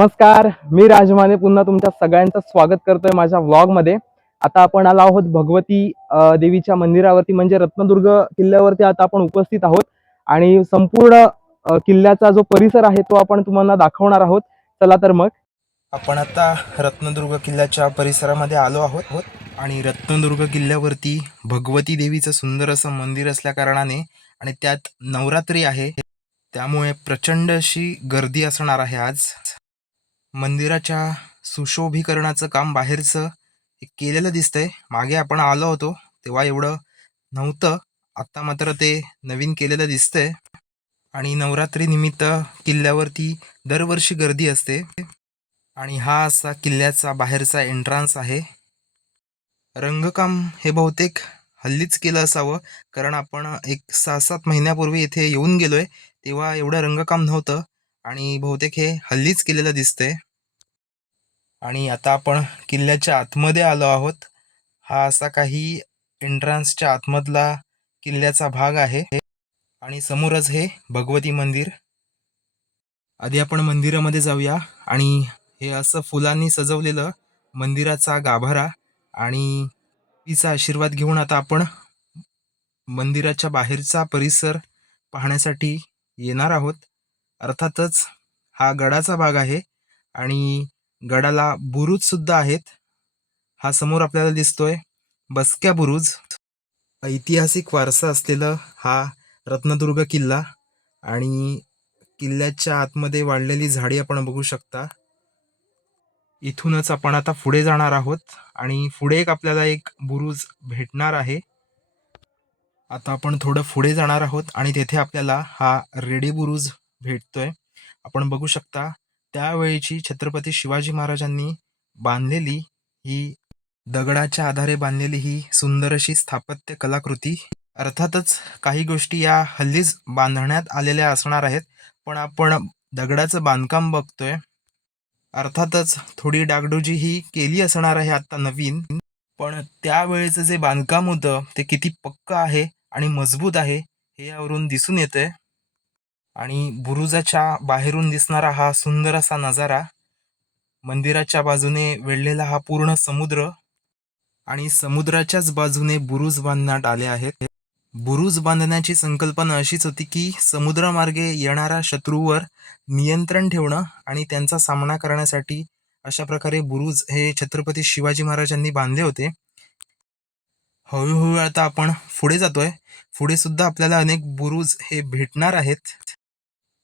नमस्कार मी राजमाने पुन्हा तुमच्या सगळ्यांचं स्वागत करतोय माझ्या व्लॉगमध्ये. आता आपण आलो आहोत भगवती देवीच्या मंदिरावरती म्हणजे रत्नदुर्ग किल्ल्यावरती आता आपण उपस्थित आहोत. आणि संपूर्ण किल्ल्याचा जो परिसर आहे तो आपण तुम्हाला दाखवणार आहोत. चला तर मग. आपण आता रत्नदुर्ग किल्ल्याच्या परिसरामध्ये आलो आहोत. आणि रत्नदुर्ग किल्ल्यावरती भगवती देवीचं सुंदर असं मंदिर असल्या कारणाने आणि त्यात नवरात्री आहे. त्यामुळे प्रचंड अशी गर्दी असणार आहे आज. मंदिराच्या सुशोभीकरणाचं काम बाहेरचं केलेलं दिसतंय. मागे आपण आलो होतो तेव्हा एवढं नव्हतं. आता मात्र ते नवीन केलेलं दिसतंय. आणि नवरात्रीनिमित्त किल्ल्यावरती दरवर्षी गर्दी असते. आणि हा असा किल्ल्याचा बाहेरचा एंट्रान्स आहे. रंगकाम हे बहुतेक हल्लीच केलं असावं कारण आपण एक सहा सात महिन्यापूर्वी इथे येऊन गेलोय तेव्हा एवढं रंगकाम नव्हतं. आणि बहुतेक हे हल्लीच केलेलं दिसतंय. आणि आता आपण किल्ल्याच्या आतमध्ये आलो आहोत. हा असा काही एंट्रान्सच्या आतमधला किल्ल्याचा भाग आहे. आणि समोरच हे भगवती मंदिर. आधी आपण मंदिरामध्ये जाऊया. आणि हे असं फुलांनी सजवलेलं मंदिराचा गाभारा आणि तिचा आशीर्वाद घेऊन आता आपण मंदिराच्या बाहेरचा परिसर पाहण्यासाठी येणार आहोत. अर्थातच हा गडाचा भाग आहे आणि गडाला बुरुज सुद्धा आहेत. हा समोर आपल्याला दिसतोय बसक्या बुरुज. ऐतिहासिक वारसा असलेलं हा रत्नदुर्ग किल्ला आणि किल्ल्याच्या आतमध्ये वाढलेली झाडी आपण बघू शकता. इथूनच आपण आता पुढे जाणार आहोत आणि पुढे एक आपल्याला एक बुरुज भेटणार आहे. आता आपण थोडं पुढे जाणार आहोत आणि तेथे आपल्याला हा रेडी बुरुज भेटतोय. आपण बघू शकता त्यावेळीची छत्रपती शिवाजी महाराजांनी बांधलेली ही दगडाच्या आधारे बांधलेली ही सुंदर अशी स्थापत्य कलाकृती अर्थातच काही गोष्टी या हल्लीच बांधण्यात आलेल्या असणार आहेत. पण आपण दगडाचं बांधकाम बघतोय. अर्थातच थोडी डागडुजी ही केली असणार आहे आता नवीन. पण त्यावेळेचं जे बांधकाम होतं ते किती पक्क आहे आणि मजबूत आहे हे यावरून दिसून येतंय. आणि बुरुजाच्या बाहेरून दिसणारा हा सुंदर असा नजारा मंदिराच्या बाजूने वेढलेला हा पूर्ण समुद्र आणि समुद्राच्याच बाजूने बुरुज बांधण्यात आले आहेत. बुरुज बांधण्याची संकल्पना अशीच होती की समुद्रमार्गे येणाऱ्या शत्रूवर नियंत्रण ठेवणं आणि त्यांचा सामना करण्यासाठी अशा प्रकारे बुरुज हे छत्रपती शिवाजी महाराजांनी बांधले होते. हळूहळू आता आपण पुढे जातोय. पुढे सुद्धा आपल्याला अनेक बुरुज हे भेटणार आहेत.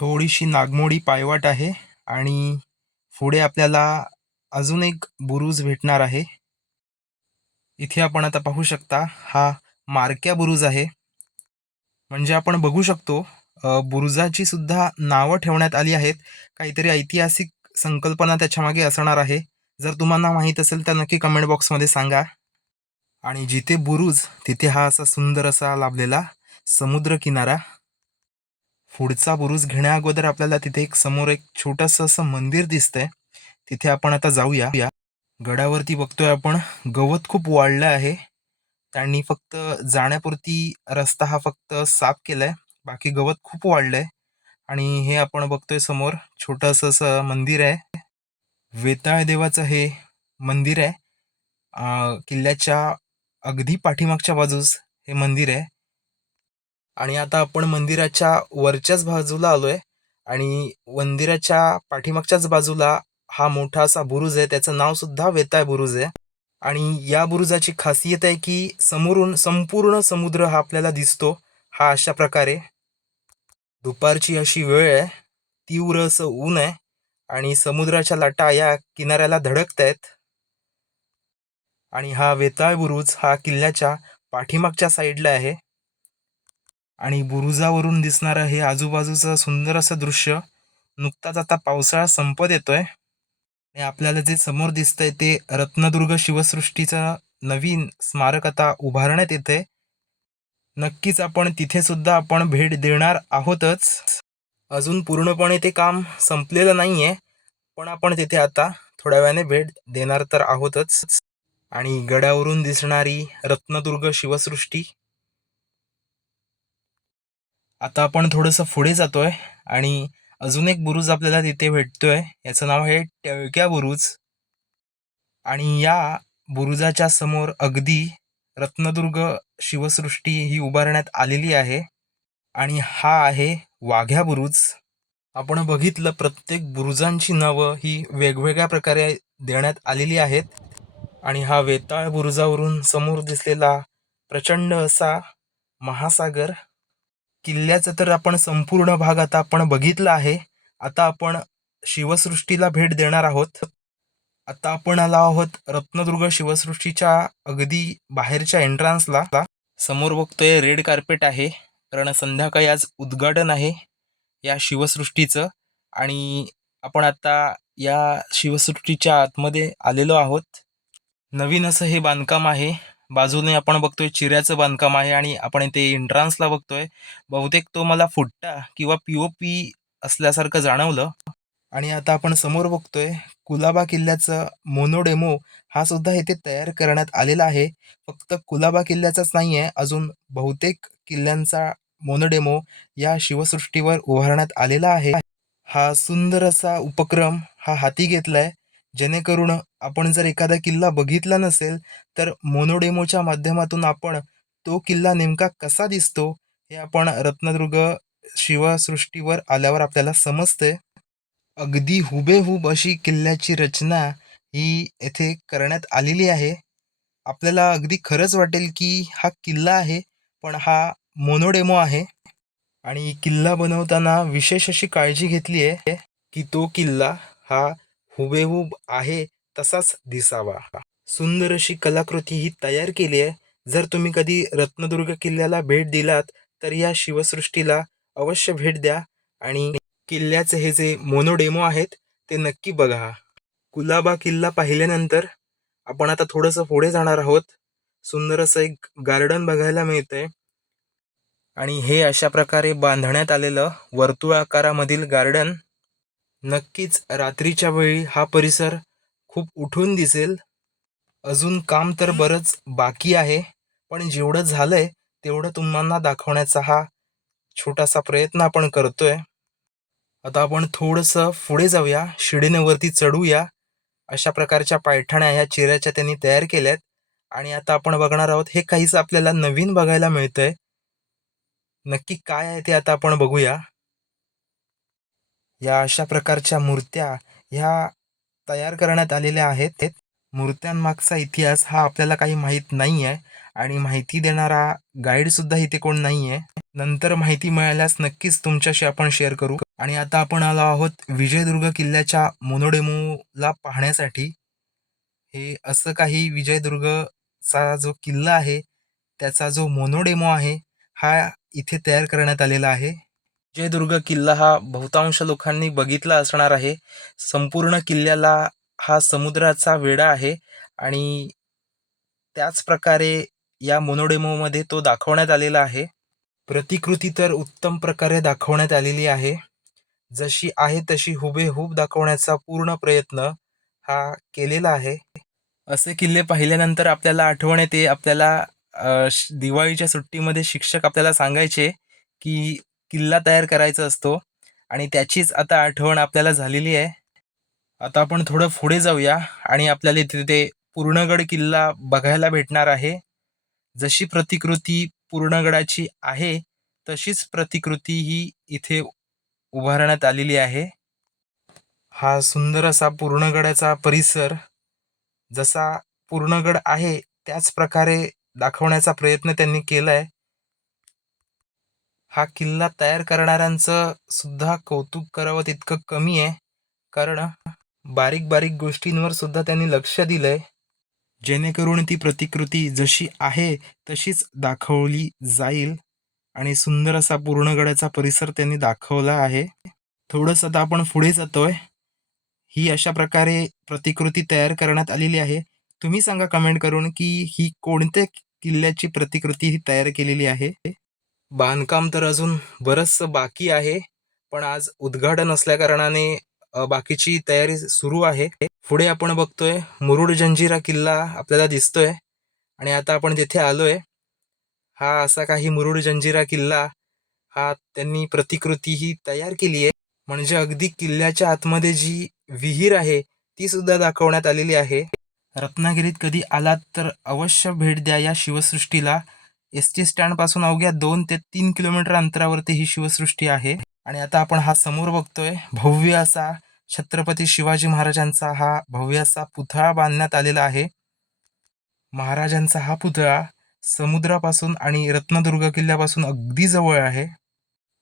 थोडीशी नागमोडी पायवाट आहे आणि पुढे आपल्याला अजून एक बुरुज भेटणार आहे. इथे आपण आता पाहू शकता हा मारक्या बुरुज आहे. म्हणजे आपण बघू शकतो बुरुजाची सुद्धा नावं ठेवण्यात आली आहेत. काहीतरी ऐतिहासिक संकल्पना त्याच्यामागे असणार आहे. जर तुम्हाला माहीत असेल तर नक्की कमेंट बॉक्समध्ये सांगा. आणि जिथे बुरुज तिथे हा असा सुंदर असा लाभलेला समुद्र किनारा. पुढचा बुरुज घेण्याअगोदर आपल्याला तिथे एक समोर एक छोटस असं मंदिर दिसतंय. तिथे आपण आता जाऊया. या गडावरती बघतोय आपण गवत खूप वाढलं आहे. त्यांनी फक्त जाण्यापुरती रस्ता हा फक्त साफ केलाय. बाकी गवत खूप वाढलंय. आणि हे आपण बघतोय समोर छोटस असं मंदिर आहे. वेताळ देवाचं हे मंदिर आहे. किल्ल्याच्या अगदी पाठीमागच्या बाजूस हे मंदिर आहे. आणि आता आपण मंदिराच्या वरच्याच बाजूला आलोय आणि मंदिराच्या पाठीमागच्याच बाजूला हा मोठा असा बुरुज आहे. त्याचं नाव सुद्धा वेताळ बुरुज आहे. आणि या बुरुजाची खासियत आहे की समोरून संपूर्ण समुद्र हा आपल्याला दिसतो. हा अशा प्रकारे दुपारची अशी वेळ आहे. तीव्र असं ऊन आहे आणि समुद्राच्या लाटा या किनाऱ्याला धडकत आहेत आणि हा वेताळ बुरुज हा किल्ल्याच्या पाठीमागच्या साईडला आहे. आणि बुरुजावरून दिसणारं हे आजूबाजूचं सुंदर असं दृश्य नुकताच आता पावसाळा संपत येतोय. आणि आपल्याला जे समोर दिसतंय ते रत्नदुर्ग शिवसृष्टीचं नवीन स्मारक आता उभारण्यात येते नक्कीच आपण तिथे सुद्धा आपण भेट देणार आहोतच. अजून पूर्णपणे ते काम संपलेलं नाही आहे पण आपण तिथे आता थोड्या वेळाने भेट देणार तर आहोतच. आणि गडावरून दिसणारी रत्नदुर्ग शिवसृष्टी आता आपण थोडंसं पुढे जातोय आणि अजून एक बुरुज आपल्याला तिथे भेटतोय. याचं नाव आहे टेळक्या बुरुज. आणि या बुरुजाच्या समोर अगदी रत्नदुर्ग शिवसृष्टी ही उभारण्यात आलेली आहे. आणि हा आहे वाघ्या बुरुज. आपण बघितलं प्रत्येक बुरुजांची नावं ही वेगवेगळ्या प्रकारे देण्यात आलेली आहेत. आणि हा वेताळ बुरुजावरून समोर दिसलेला प्रचंड असा महासागर किल्ल्याचं तर आपण संपूर्ण भाग आता आपण बघितला आहे. आता आपण शिवसृष्टीला भेट देणार आहोत. आता आपण आलो आहोत रत्नदुर्ग शिवसृष्टीच्या अगदी बाहेरच्या एंट्रान्सला समोर बघतोय रेड कार्पेट आहे. कारण संध्याकाळी आज उद्घाटन आहे या शिवसृष्टीचं. आणि आपण आता या शिवसृष्टीच्या आतमध्ये आलेलो आहोत. नवीन असं हे बांधकाम आहे. बाजूने आपण बघतोय चिऱ्याचं बांधकाम आहे आणि आपण इथे एंट्रान्सला बघतोय. बहुतेक तो मला फुट्टा किंवा पी असल्यासारखं जाणवलं. आणि आता आपण समोर बघतोय कुलाबा किल्ल्याचं मोनोडेमो हा सुद्धा इथे तयार करण्यात आलेला आहे. फक्त कुलाबा किल्ल्याचाच नाही आहे अजून बहुतेक किल्ल्यांचा मोनोडेमो या शिवसृष्टीवर उभारण्यात आलेला आहे. हा सुंदर असा उपक्रम हा हाती घेतलाय. जेणेकरून आपण जर एखादा किल्ला बघितला नसेल तर मोनोडेमोच्या माध्यमातून आपण तो किल्ला नेमका कसा दिसतो हे आपण रत्नदुर्ग शिवसृष्टीवर आल्यावर आपल्याला समजते. अगदी हुबेहूब अशी किल्ल्याची रचना ही येथे करण्यात आलेली आहे. आपल्याला अगदी खरंच वाटेल की हा किल्ला आहे पण हा मोनोडेमो आहे. आणि किल्ला बनवताना विशेष अशी काळजी घेतली आहे की तो किल्ला हा हुबेहूब आहे तसाच दिसावा. सुंदर अशी कलाकृती ही तयार केली आहे. जर तुम्ही कधी रत्नदुर्ग किल्ल्याला भेट दिलात तर या शिवसृष्टीला अवश्य भेट द्या आणि किल्ल्याचे हे जे मोनोडेमो आहेत ते नक्की बघा. कुलाबा किल्ला पाहिल्यानंतर आपण आता थोडंसं पुढे जाणार आहोत. सुंदर असं एक गार्डन बघायला मिळतंय. आणि हे अशा प्रकारे बांधण्यात आलेलं वर्तुळ आकारामधील गार्डन नक्कीच रात्रीच्या वेळी हा परिसर खूप उठून दिसेल. अजून काम तर बरंच बाकी आहे पण जेवढं झालंय तेवढं तुम्हाला दाखवण्याचा हा छोटासा प्रयत्न आपण करतोय. आता आपण थोडंसं पुढे जाऊया शिडीनेवरती चढूया. अशा प्रकारच्या पायठाण्या ह्या चिऱ्याच्या त्यांनी तयार केल्यात. आणि आता आपण बघणार आहोत हे काहीच आपल्याला नवीन बघायला मिळतंय. नक्की काय आहे ते आता आपण बघूया. या अशा प्रकारच्या मूर्त्या ह्या तयार करण्यात आलेल्या आहेत. मूर्त्यांमागचा इतिहास हा आपल्याला काही माहीत नाही आहे आणि माहिती देणारा गाईड सुद्धा इथे कोण नाही आहे नंतर माहिती मिळाल्यास नक्कीच तुमच्याशी आपण शेअर करू. आणि आता आपण आलो आहोत विजयदुर्ग किल्ल्याच्या मोनोडेमोला पाहण्यासाठी. हे असं काही विजयदुर्गचा जो किल्ला आहे त्याचा जो मोनोडेमो आहे हा इथे तयार करण्यात आलेला आहे. विजयदुर्ग किल्ला हा बहुतांश लोकांनी बघितला असणार आहे. संपूर्ण किल्ल्याला हा समुद्राचा वेढा आहे आणि त्याच प्रकारे या मोनोडेमोमध्ये तो दाखवण्यात आलेला आहे. प्रतिकृती तर उत्तम प्रकारे दाखवण्यात आलेली आहे. जशी आहे तशी हुबेहूब दाखवण्याचा पूर्ण प्रयत्न हा केलेला आहे. असे किल्ले पाहिल्यानंतर आपल्याला आठवण येते. आपल्याला श- दिवाळीच्या सुट्टीमध्ये शिक्षक आपल्याला सांगायचे की किल्ला तयार करायचा असतो आणि त्याचीच आता आठवण आपल्याला झालेली आहे. आता आपण थोडं पुढे जाऊया आणि आपल्याला इथे ते पूर्णगड किल्ला बघायला भेटणार आहे. जशी प्रतिकृती पूर्णगडाची आहे तशीच प्रतिकृती ही इथे उभारण्यात आलेली आहे. हा सुंदर असा पूर्णगडाचा परिसर जसा पूर्णगड आहे त्याच प्रकारे दाखवण्याचा प्रयत्न त्यांनी केला आहे हा किल्ला तयार करणाऱ्यांचं सुद्धा कौतुक करावं तितकं कमी आहे. कारण बारीक बारीक गोष्टींवर सुद्धा त्यांनी लक्ष दिलंय. जेणेकरून ती प्रतिकृती जशी आहे तशीच दाखवली जाईल आणि सुंदर असा पूर्णगडाचा परिसर त्यांनी दाखवला आहे. थोडंसं आता आपण पुढे जातोय. ही अशा प्रकारे प्रतिकृती तयार करण्यात आलेली आहे. तुम्ही सांगा कमेंट करून की ही कोणत्या किल्ल्याची प्रतिकृती ही तयार केलेली आहे? बांधकाम तर अजून बरंचसं बाकी आहे पण आज उद्घाटन असल्याकारणाने बाकीची तयारी सुरू आहे. पुढे आपण बघतोय मुरुड जंजिरा किल्ला आपल्याला दिसतोय आणि आता आपण तिथे आलोय हा असा काही मुरुड जंजिरा किल्ला हा त्यांनी प्रतिकृती ही तयार केली आहे. म्हणजे अगदी किल्ल्याच्या आतमध्ये जी विहीर आहे ती सुद्धा दाखवण्यात आलेली आहे. रत्नागिरीत कधी आलात तर अवश्य भेट द्या या शिवसृष्टीला. एस टी स्टँडपासून अवघ्या दोन ते तीन किलोमीटर अंतरावरती ही शिवसृष्टी आहे. आणि आता आपण हा समोर बघतोय. भव्य असा छत्रपती शिवाजी महाराजांचा हा भव्य असा पुतळा बांधण्यात आलेला आहे. महाराजांचा हा पुतळा समुद्रापासून आणि रत्नदुर्ग किल्ल्यापासून अगदी जवळ आहे.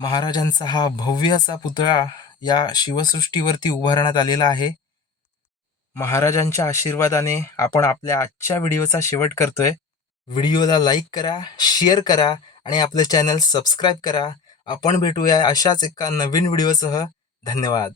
महाराजांचा हा भव्य असा पुतळा या शिवसृष्टीवरती उभारण्यात आलेला आहे. महाराजांच्या आशीर्वादाने आपण आपल्या आजच्या व्हिडिओचा शेवट करतोय. व्हिडिओला लाईक करा शेअर करा आणि आपलं चॅनल सबस्क्राईब करा. आपण भेटूया अशाच एका नवीन व्हिडिओसह. धन्यवाद.